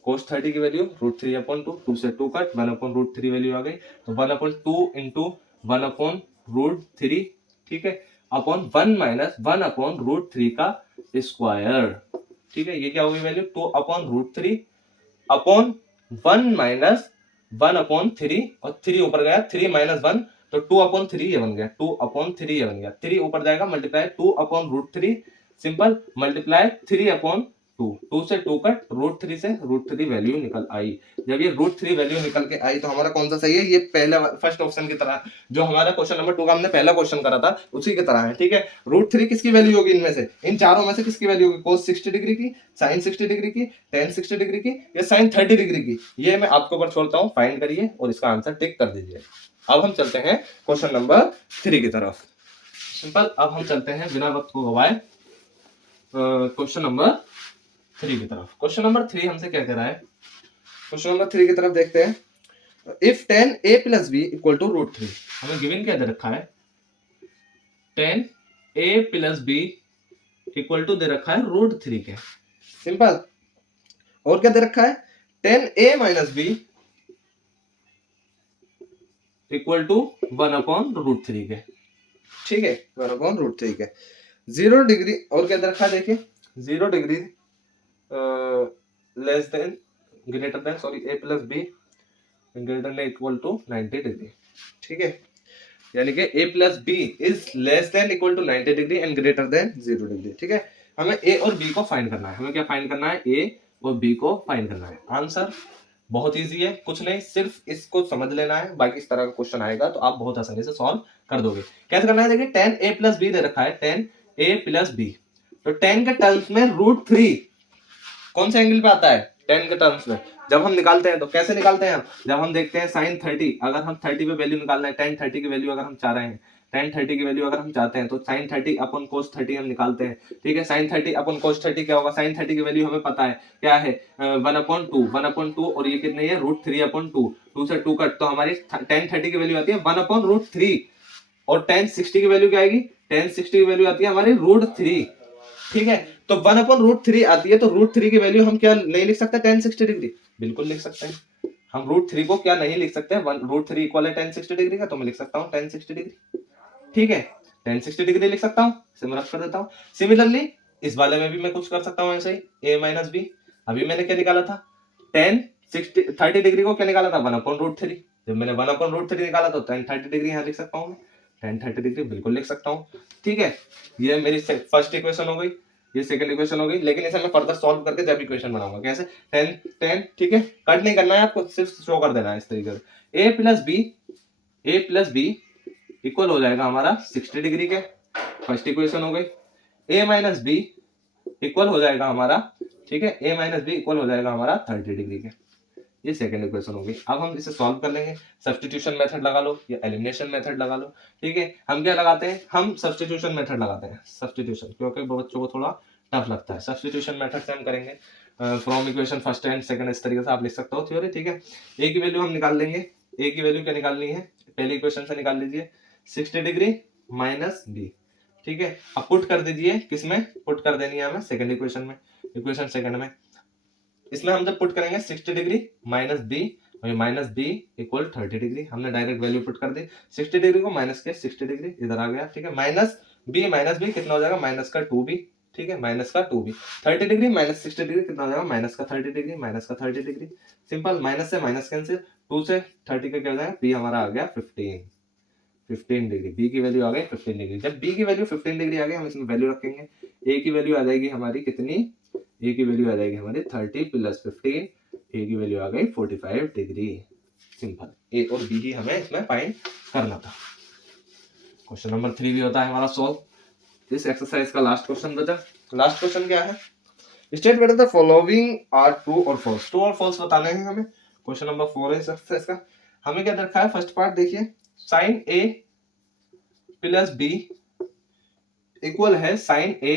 cos 30 की वैल्यू √3/2, 2 से 2 कट, 1/√3 वैल्यू आ गई, तो 1/2 इंटू 1/√3, ठीक है, अपॉन 1 माइनस 1/√3 का स्क्वायर, ठीक है, ये क्या होगी वैल्यू? 2/√3 अपॉन 1 माइनस 1/3, और 3 ऊपर गया, 3 माइनस 1, तो 2/3 ये बन गया, 2/3 ये बन गया, 3 ऊपर जाएगा, मल्टीप्लाई 2/√3, सिंपल, मल्टीप्लाई 3/2, 2 से 2 कट, √3 से √3 वैल्यू निकल आई। जब ये √3 वैल्यू निकल के आई तो हमारा कौन सा सही है? ये पहले फर्स्ट ऑप्शन की तरह, जो हमारा क्वेश्चन नंबर 2 का हमने पहला क्वेश्चन करा था उसी की तरह है, ठीक है। √3 किसकी वैल्यू होगी? इनमें से, इन चारों में से किसकी वैल्यू होगी? cos 60 डिग्री की, sin 60 डिग्री की, tan 60 डिग्री की, या sin 30 डिग्री की? ये मैं आपके ऊपर छोड़ता हूँ, फाइंड करिए और इसका आंसर टिक कर दीजिए। अब हम चलते हैं क्वेश्चन नंबर 3 की तरफ। सिंपल, अब हम चलते हैं बिना वक्त को गवाए क्वेश्चन नंबर 3 की तरफ। क्वेश्चन नंबर 3 हमसे क्या कह रहा है? क्वेश्चन नंबर 3 की तरफ देखते हैं। If tan a plus b equal to √3, हमें गिवन क्या दे रखा है? tan a plus b equal to दे रखा है √3 के, सिंपल। और क्या दे रखा है? tan a minus b equal to 1/√3 के, ठीक है, 1/√3 के। 0 डिग्री, और क्या दे रखा है? देखिए 0 degree less than greater than, sorry, a plus b greater than equal to 90 degree, ठीक है, यानी कि a plus b is less than equal to 90 degree and greater than 0 degree, ठीक है। हमें a और b को फाइंड करना है, हमें क्या फाइंड करना है? a और b को फाइंड करना है। आंसर बहुत इजी है, कुछ नहीं, सिर्फ इसको समझ लेना है, बाकी इस तरह का क्वेश्चन आएगा तो आप बहुत आसानी से सॉल्व कर दोगे। कैसे करना है? देखिए tan a प्लस b दे रखा है, tan a प्लस b, तो tan के टर्म्स में √3 कौन से एंगल पे आता है? tan के टर्म्स में जब हम निकालते हैं तो कैसे निकालते हैं हम, जब हम देखते हैं साइन 30, अगर हम 30 पे वैल्यू निकालना है, tan 30 की वैल्यू अगर हम चाह रहे हैं, tan 30 की वैल्यू अगर हम चाहते हैं तो साइन 30 अपन cos 30 हम निकालते हैं, ठीक है। साइन 30 अपन cos 30 क्या होगा, साइन 30 की वैल्यू हमें पता है क्या है, 1/2 और ये कितनी है √3/2, 2 से 2 कट, तो हमारी tan 30 की वैल्यू आती है 1/√3 और tan 60 की वैल्यू क्या आएगी, tan 60 की वैल्यू आती है हमारी √3, ठीक है। तो 1/√3 आती है, तो √3 की वैल्यू हम क्या नहीं लिख सकते tan 60 डिग्री, बिल्कुल लिख सकते हैं। हम √3 को क्या नहीं लिख सकते, √3 इक्वल है tan 60 डिग्री का, तो मैं लिख सकता हूँ tan 60 डिग्री, ठीक है। tan 60 डिग्री लिख सकता हूँ, इसे मैं रफ कर देता हूँ। सिमिलरली इस वाले में भी मैं कुछ कर सकता हूँ ऐसे ही, a माइनस बी, अभी मैंने क्या निकाला था, tan 30 डिग्री को क्या निकाला था 1/√3, जब मैंने 1/√3 निकाला तो tan 30 डिग्री यहाँ लिख सकता हूँ, tan 30 डिग्री बिल्कुल लिख सकता हूँ, ठीक है। ये मेरी फर्स्ट इक्वेशन हो गई, ये सेकंड इक्वेशन हो गई, लेकिन इसे मैं फर्दर सॉल्व करके जब इक्वेशन बनाऊंगा कैसे, tan, ठीक है। कट नहीं करना है आपको, सिर्फ शो कर देना है इस तरीके से, a प्लस बी इक्वल हो जाएगा हमारा 60 डिग्री के, फर्स्ट इक्वेशन हो गई। a माइनस बी इक्वल हो जाएगा हमारा, ठीक है, a माइनस बी इक्वल हो जाएगा हमारा 30 डिग्री के, ये सेकंड इक्वेशन हो गई। अब हम इसे सॉल्व कर लेंगे, सब्स्टिट्यूशन मेथड लगा लो या एलिमिनेशन मेथड लगा लो, ठीक है। हम क्या लगाते हैं, हम सब्स्टिट्यूशन मेथड लगाते हैं, सब्स्टिट्यूशन, क्योंकि बच्चों को थोड़ा टफ लगता है। सब्स्टिट्यूशन मेथड से हम करेंगे from equation first and second, इस तरीके से आप लिख सकते हो थ्योरी, ठीक है। a की वैल्यू हम निकाल लेंगे, a की वैल्यू क्या निकालनी है, पहली इक्वेशन से निकाल लीजिए, 60 डिग्री माइनस बी, ठीक है। अब पुट कर दीजिए, किसमें पुट कर देनी है हमें, सेकंड इक्वेशन में, इक्वेशन सेकंड में। इसमें हम जब पुट करेंगे 60 degree minus B, minus B equal 30 degree, हमने डायरेक्ट वैल्यू पुट कर दी, 60 डिग्री को माइनस के 60 डिग्री इधर आ गया, ठीक है। माइनस बी कितना हो जाएगा, माइनस का 2b, ठीक है, माइनस का 2b, 30 डिग्री माइनस 60 डिग्री कितना हो जाएगा, माइनस का 30 डिग्री, माइनस का 30 डिग्री, सिंपल, माइनस से माइनस कैंसिल, 2 से 30 का क्या हो जाएगा, b हमारा आ गया 15 डिग्री, b की वैल्यू आ गई 15 डिग्री। जब b की वैल्यू 15 डिग्री आ गई, हम इसमें वैल्यू रखेंगे, a की वैल्यू आ जाएगी हमारी कितनी, a की वैल्यू आ जाएगी हमारी 30 प्लस 15, a की वैल्यू आ गई 45 डिग्री, सिंपल, a और b ही हमें इसमें फाइंड करना था। क्वेश्चन नंबर 3 भी होता है हमारा सॉल्व। इस एक्सरसाइज का लास्ट क्वेश्चन बचा। लास्ट क्वेश्चन क्या है, state whether the following are true और फॉल्स, ट्रू और फॉल्स बताने हैं हमें। क्वेश्चन नंबर 4 है इस एक्सरसाइज का। हमें क्या रखा है, फर्स्ट पार्ट देखिए, sine a plus b equal है sine a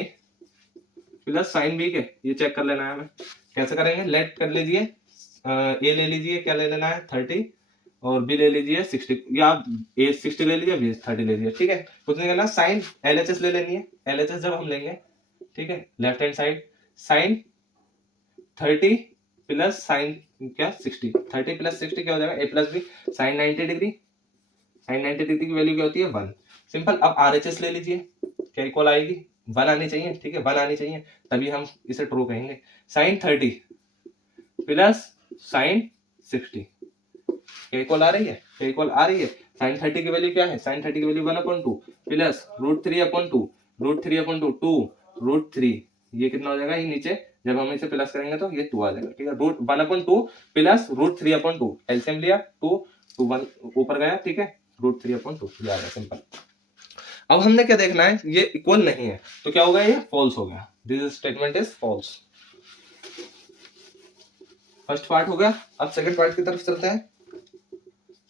plus sine B के, ये चेक कर लेना है हमें। कैसे करेंगे, लेट कर लीजिए, ए ले लीजिए, क्या ले लेना है 30 और बी ले लीजिए 60, या ए 60 ले लीजिए, बी 30 ले लीजिए, ठीक है। कुछ नहीं करना, साइन एलएचएस ले लेनी है, एलएचएस जब हम लेंगे, ठीक है, left hand side sine 30 plus sine क्या 60, 30 प्लस 60 क्या हो जाएगा, A plus B, sine 90 degree, sine 90 degree की वैल्यू क्या होती है 1, सिंपल। अब आरएचएस ले लीजिए, क्या इक्वल आएगी 1 आनी चाहिए, ठीक है, 1 आनी चाहिए, तभी हम इसे ट्रू कहेंगे। साइन 30 प्लस साइन 60 क्या इक्वल आ रही है, क्या इक्वल आ रही है, साइन 30 की वैल्यू क्या है, साइन 30 की वैल्यू 1/2 प्लस √3/2, √3/2 2 √3, ये कितना हो जाएगा, ये नीचे जब हम इसे प्लस करेंगे तो ये 2 आ जाएगा, ठीक है। √1/2 प्लस √3/2, एलसीएम लिया 2 1 ऊपर गया, ठीक है, √3/2 ये आ गया, सिंपल। अब हमने क्या देखना है, ये इक्वल नहीं है, तो क्या होगा, ये फॉल्स हो गया, this statement is false. First part हो गया। अब सेकंड पार्ट की तरफ चलते हैं।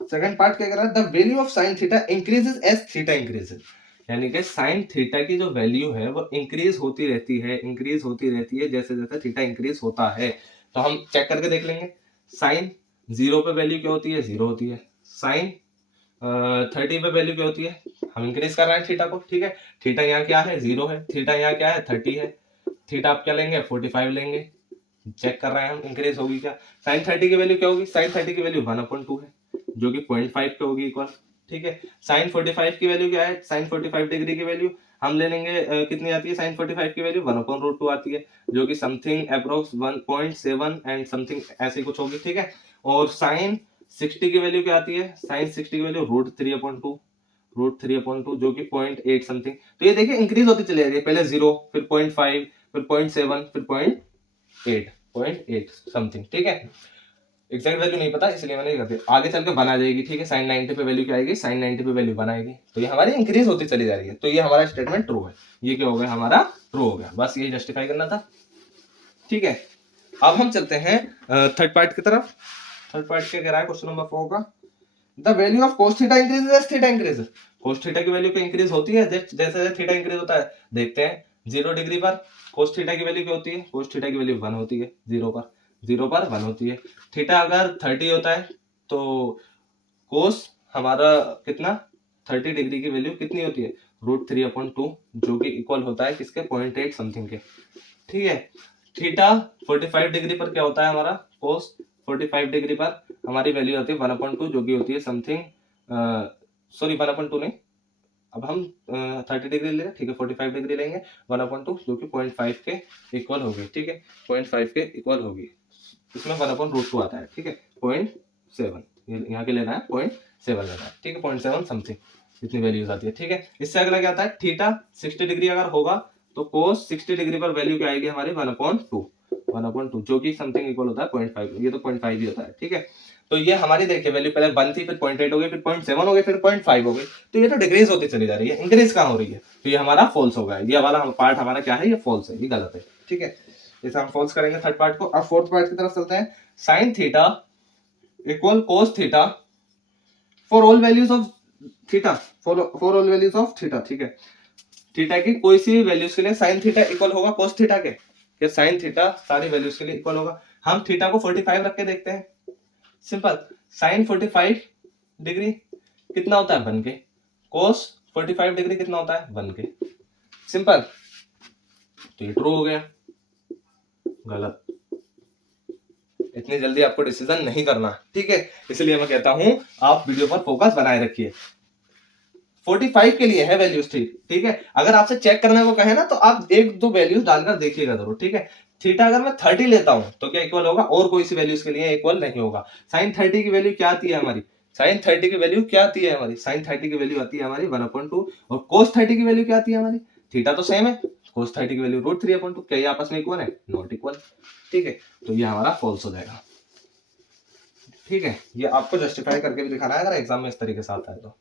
सेकंड पार्ट क्या कर रहा है, the value of sine theta increases as theta increases, यानी कि साइन थीटा की जो वैल्यू है वो इंक्रीज होती रहती है, इंक्रीज होती रहती है जैसे जैसे थीटा इंक्रीज होता है। तो हम चेक करके देख लेंगे, साइन 0 पे वैल्यू क्या होती है, 0 होती है, साइन 30 पे वैल्यू क्या होती है, हम इंक्रीज कर रहे हैं थीटा को, ठीक है। थीटा यहाँ क्या है 0 है, थीटा यहाँ क्या है 30 है, थीटा आप क्या लेंगे 45 लेंगे, चेक कर रहे हैं हम इंक्रीज होगी क्या। साइन 30 की वैल्यू क्या होगी, साइन 30 की वैल्यू 1/2 है, जो कि 0.5 पे होगी इक्वल, ठीक है। साइन 45 की वैल्यू क्या है, साइन 45 डिग्री की वैल्यू हम ले लेंगे, कितनी आती है साइन 45 की वैल्यू 1/√2 आती है, जो कि समथिंग अप्रोक्स 1.7 एंड समथिंग ऐसी कुछ होगी, ठीक है। और साइन 60 की वैल्यू क्या आती है, साइन 60 की वैल्यू √3/2 जो कि 0.8 समथिंग। तो ये देखिए इंक्रीज होती चली जा रही है, पहले 0 फिर 0.5 फिर 0.7 फिर 0.8 समथिंग, ठीक है। एग्जैक्ट वैल्यू नहीं पता इसलिए मैंने ये कर दिया, आगे चल के बना जाएगी, ठीक है। साइन 90 पे वैल्यू क्या आएगी, साइन 90 पे वैल्यू बनाएगी, तो ये हमारी इंक्रीज होती चली जा रही है, तो ये हमारा स्टेटमेंट ट्रू है। ये क्या हो गया, हमारा ट्रू हो गया, बस ये जस्टिफाई करना था, ठीक है। अब हम चलते हैं थर्ड पार्ट की तरफ। थर्ड पार्ट क्या कह रहा है क्वेश्चन नंबर 4 का, the value of cos theta increase as theta increase. cos theta की वैल्यू क्या इंक्रीज होती है जैसे जैसे थीटा इंक्रीज होता है। देखते हैं 0 डिग्री पर cos थीटा की वैल्यू क्या होती है, cos थीटा की वैल्यू 1 होती है, 0 पर 1 होती है। थीटा अगर 30 होता है तो cos हमारा कितना 30 डिग्री की वैल्यू कितनी होती है, √3/2, जो कि इक्वल होता है किसके 0.8 समथिंग के। ठीक है, थीटा 45 डिग्री पर क्या होता है हमारा, cos 45 डिग्री पर हमारी वैल्यू आती है 1/2, जो कि होती है समथिंग, सॉरी 1/2 नहीं, अब हम 30 डिग्री ले, ठीक है 45 डिग्री लेंगे 1/2, जो कि 0.5 के इक्वल होगी। ठीक है, 0.5 के इक्वल होगी, इसमें 1/√2 आता है। ठीक है, 0.7 यहाँ के लेना है, 0.7 लेना है। ठीक है, 0.7 समथिंग इतनी वैल्यूज आती है। ठीक है, इससे अगला क्या आता है, थीटा 60 डिग्री अगर होगा तो cos 60 डिग्री पर वैल्यू क्या आएगी हमारी 1/2, जो कि समथिंग इक्वल होता है 0.5, ये तो 0.5 ही होता है। ठीक है, तो ये हमारी देखिए वैल्यू पहले 1 थी, फिर 0.8 हो गई, फिर 0.7 हो गई, फिर 0.5 हो गई, तो ये तो डिक्रीज होती चली जा रही है, इंक्रीज कहाँ हो रही है, तो ये हमारा फॉल्स होगा। ये वाला पार्ट हमारा क्या है, ये फॉल्स है, ये गलत है। ठीक है, इसे हम फॉल्स करेंगे थर्ड पार्ट को। अब फोर्थ पार्ट की तरफ चलते हैं, sin theta equal cos theta for all values of theta, for all values of theta. ठीक है, थीटा की कोई सी वैल्यूज के लिए sin थीटा इक्वल होगा cos थीटा के, या sin थीटा सारी वैल्यूज के लिए इक्वल होगा। हम थीटा को 45 रख के देखते हैं, सिंपल, sin 45 डिग्री कितना होता है 1 के, cos 45 डिग्री कितना होता है 1 के, सिंपल, तो ये ट्रू हो गया। गलत, इतनी जल्दी आपको डिसीजन नहीं करना। ठीक है, इसलिए मैं कहता हूं आप वीडियो पर फोकस बनाए रखिए। 45 के लिए है वैल्यूज, ठीक है, अगर आपसे चेक करने को कहे ना तो आप एक दो वैल्यूज डालकर देखिएगा जरूर। ठीक है, थीटा अगर मैं 30 लेता हूं तो क्या इक्वल होगा, और कोई सी वैल्यूज के लिए इक्वल नहीं होगा। sin 30 की वैल्यू क्या आती है हमारी, sin 30 की वैल्यू क्या आती है हमारी, sin 30 की वैल्यू आती है हमारी 1/2, और cos 30 की वैल्यू क्या आती है हमारी, थीटा तो सेम है, cos 30 की वैल्यू √3/2, क्या ये आपस में इक्वल है, नॉट इक्वल। ठीक है, तो ये हमारा फॉल्स हो जाएगा। ठीक है, ये आपको जस्टिफाई करके भी दिखाना है अगर एग्जाम में इस तरीके से आता है तो।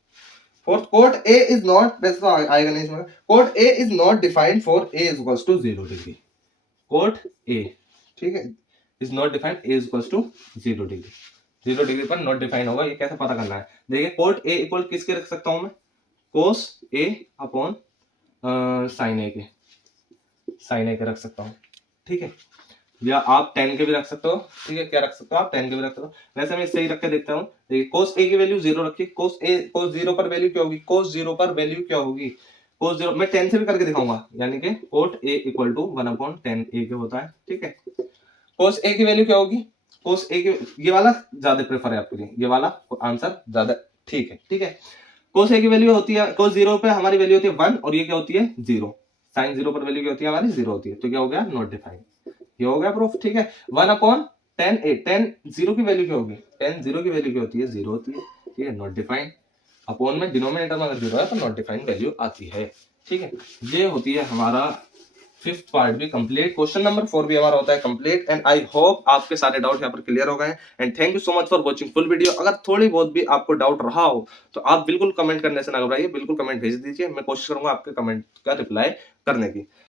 Fourth, cot A is not, that's the आएगा नहीं इसमें, cot A is not defined for A is equals to 0 degree. Cot A, ठीक है, is not defined A is equals to 0 degree. 0 degree पर नॉट डिफाइन होगा, ये कैसे पता करना है, देखिए cot A इक्वल किसके रख सकता हूं मैं, cos A upon sin A के, sin A के रख सकता हूँ। ठीक है, या आप 10 के भी रख सकते हो। ठीक है, क्या रख सकते हो आप, 10 के भी रख सकते हो। वैसे मैं इससे ही रख के देखता हूँ, देखिए cos A की वैल्यू 0 रखी, cos 0 पर वैल्यू क्या होगी, cos 0 पर वैल्यू क्या होगी, cos 0 मैं 10 से भी करके दिखाऊंगा, यानी कि cot A equal to 1/10 A के होता है। ठीक है, cos A की वैल्यू क्या होगी, cos A की, ये वाला ज्यादा प्रेफर है आपके लिए, ये वाला आंसर ज्यादा ठीक है। ठीक है, cos A की वैल्यू होती है, cos 0 पे हमारी वैल्यू होती है 1, और ये क्या होती है 0, sin 0 पर वैल्यू क्या होती है हमारी 0 होती है, तो क्या हो गया नॉट डिफाइंड, ये हो गया प्रूफ। ठीक है, 1/10 A, 10 0 की वैल्यू क्या होगी, 10 0 की वैल्यू क्या होती है 0 होती है। ठीक है, नॉट डिफाइंड, अपॉन में डिनोमिनेटर में अगर 0 है तो नॉट डिफाइंड वैल्यू आती है। ठीक है, ये होती है हमारा फिफ्थ पार्ट भी कंप्लीट, क्वेश्चन नंबर 4 भी हमारा होता है कंप्लीट। एंड आई होप आपके सारे डाउट यहाँ पर क्लियर हो गए। And thank you so much for watching full video. अगर थोड़ी बहुत भी आपको डाउट रहा हो तो आप बिल्कुल कमेंट करने से ना घबराइए, बिल्कुल कमेंट भेज दीजिए, मैं कोशिश करूंगा आपके कमेंट का रिप्लाई करने की।